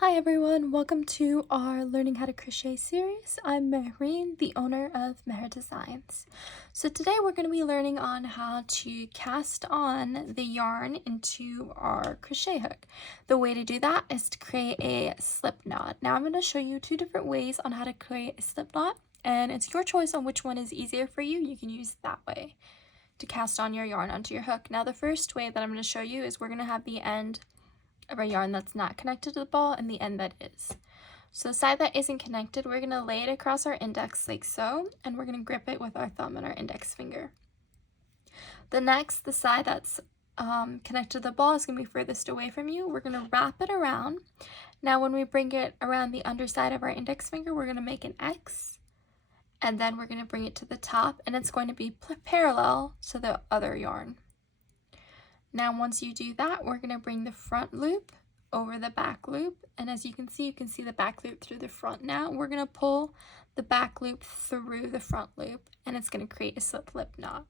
Hi everyone, welcome to our Learning How to Crochet series. I'm Mehreen, the owner of Mehr Designs. So today we're going to be learning on how to cast on the yarn into our crochet hook. The way to do that is to create a slip knot. Now I'm going to show you two different ways on how to create a slip knot, and it's your choice on which one is easier for you. You can use that way to cast on your yarn onto your hook. Now the first way that I'm going to show you is we're going to have the end of our yarn that's not connected to the ball and the end that is. So the side that isn't connected, we're going to lay it across our index like so, and we're going to grip it with our thumb and our index finger. The side that's connected to the ball is going to be furthest away from you. We're going to wrap it around. Now when we bring it around the underside of our index finger, we're going to make an X, and then we're going to bring it to the top, and it's going to be parallel to the other yarn. Now once you do that, we're going to bring the front loop over the back loop, and as you can see the back loop through the front. Now we're going to pull the back loop through the front loop, and it's going to create a slip lip knot.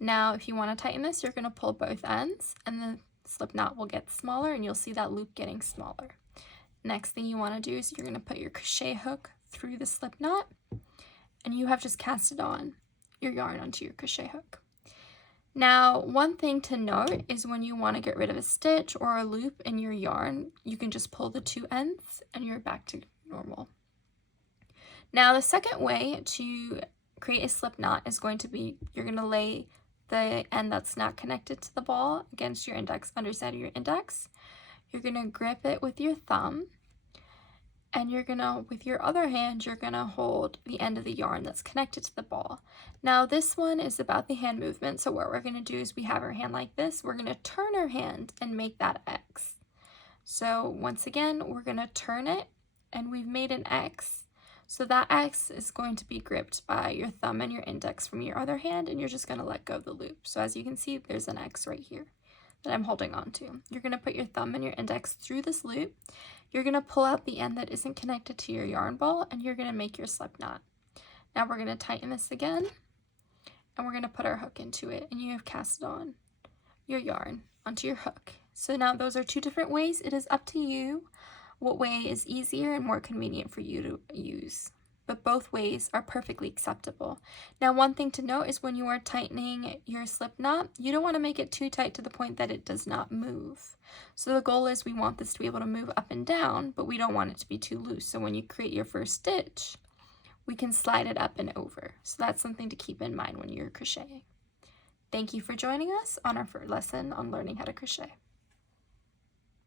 Now if you want to tighten this, you're going to pull both ends, and the slip knot will get smaller, and you'll see that loop getting smaller. Next thing you want to do is you're going to put your crochet hook through the slip knot, and you have just casted on your yarn onto your crochet hook. Now, one thing to note is when you want to get rid of a stitch or a loop in your yarn, you can just pull the two ends and you're back to normal. Now, the second way to create a slip knot is going to be, you're going to lay the end that's not connected to the ball against your index, underside of your index. You're going to grip it with your thumb, and you're gonna, with your other hand, you're gonna hold the end of the yarn that's connected to the ball. Now this one is about the hand movement, so what we're gonna do is we have our hand like this, we're gonna turn our hand and make that X. So once again, we're gonna turn it, and we've made an X. So that X is going to be gripped by your thumb and your index from your other hand, and you're just gonna let go of the loop. So as you can see, there's an X right here that I'm holding on to. You're gonna put your thumb and your index through this loop. You're going to pull out the end that isn't connected to your yarn ball, and you're going to make your slip knot. Now we're going to tighten this again, and we're going to put our hook into it, and you have casted on your yarn onto your hook. So now those are two different ways. It is up to you what way is easier and more convenient for you to use, but both ways are perfectly acceptable. Now one thing to note is when you are tightening your slip knot, you don't want to make it too tight to the point that it does not move. So the goal is we want this to be able to move up and down, but we don't want it to be too loose. So when you create your first stitch, we can slide it up and over. So that's something to keep in mind when you're crocheting. Thank you for joining us on our first lesson on learning how to crochet.